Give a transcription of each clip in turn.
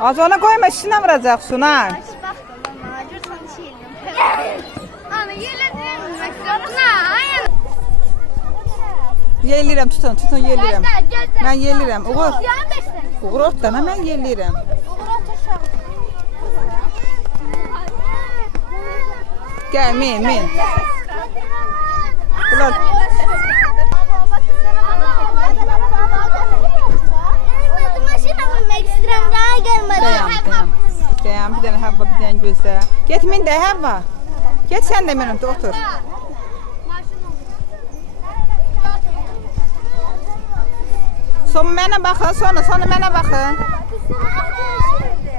Az ona koyma, içine vuracak Sunay. Aç bak da bana. Görsen şeyim. Ana yeledim. Maksatına. Aynen. Yellirəm, tutun yellirəm. Mən yellirəm. Uğur. Uğur ortana mən yellirəm. Gəl, min. Bunlar... Dayan, bir dənə Həvva, bir dənə gözlə. Get min də Həvva. Get sən də mənimdə otur. Son mənə baxın, sonra mənə baxın.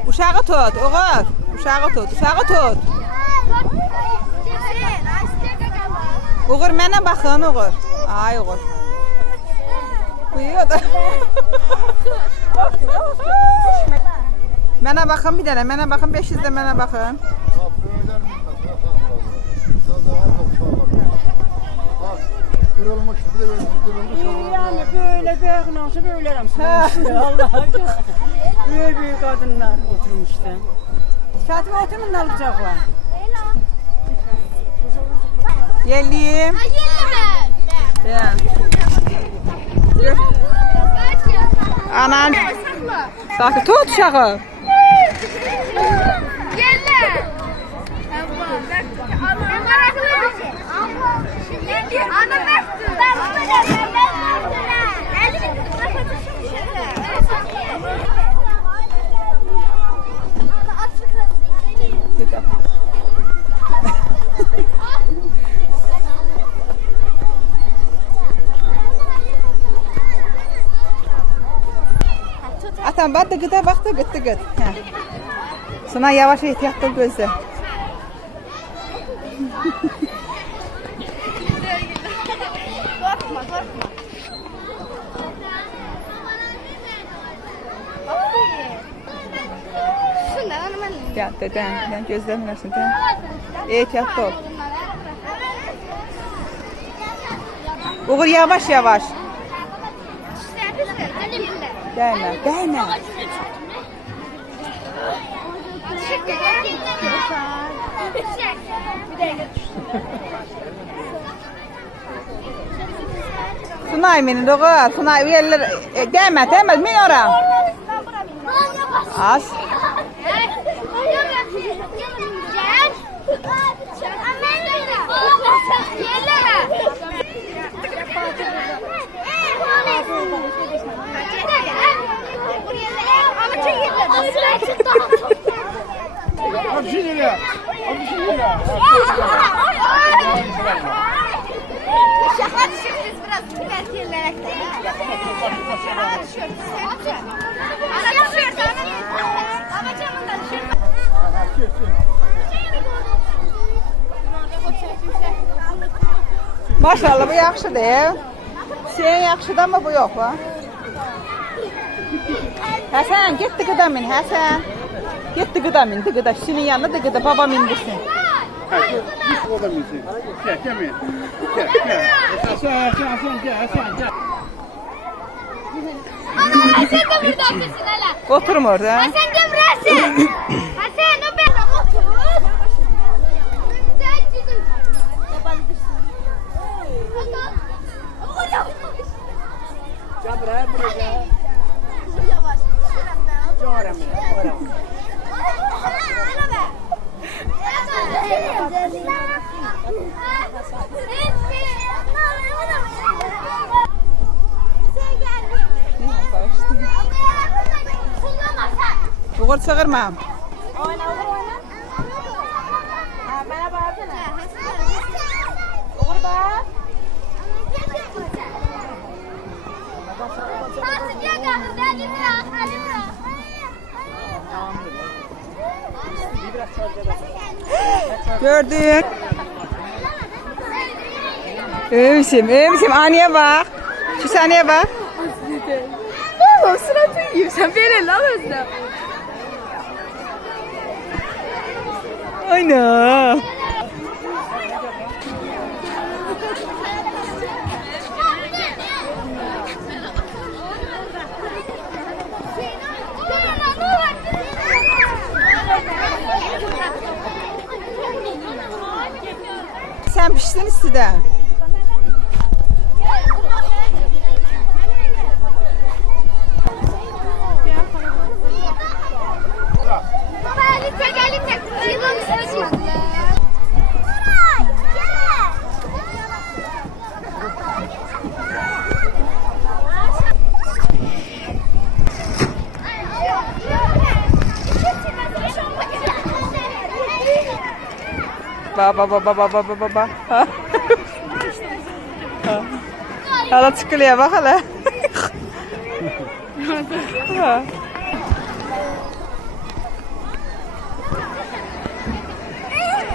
Uşağı tut, Uğur. Uşağı tut. Uğur, mənə baxın, Uğur. Ay, Uğur. Buyur da. Mənə baxın bir dənə, mənə baxın, 500 də mənə baxın. Yani böyle büyük nasıl böylerim Allah'a. Büyük kadınlar oturmuştu. Fatma oturun alacaklar. Yelliyim. Dayan. Anan. Sakın tut uşağı. Gel. Ana baktı. Atam bak da gıda bak da gıt. Sonra yavaş ehtiyatla gözle. Korkma. Şundan hanım. Gel deden gözlemirsin de. Ehtiyatlı ol. Uğur yavaş. Değme. Sunay minin Uğur. Sunay yerler değme min ora. Az. Şaka düşürüz biraz. Tükertiyorlar. Maşallah bu yaxşı değil. Sen yaxşıdır ama bu yok ha. Hasan gitti gıda min Hasan. Gitti gıda min gıda. Şunun yanına da gıda baba mindirsin. Git o da minsin. Gel min. Gel. Hasan gel. Ana sen de burada otursun hala. Oturma orada. Hasan de burası. Hasan o ben. Buraya. Yavaş. Canım. Uğur çağırma. Gördük. Övmüşüm. Anneye bak. Şu saniye bak. Oğlum suratını yiyeyim. Sen böyle lan özlem. Ayna. istidən pişsin istidən. Baba elli tek. Yılan mısın? Baba. Hala çıkılıyor bak hala.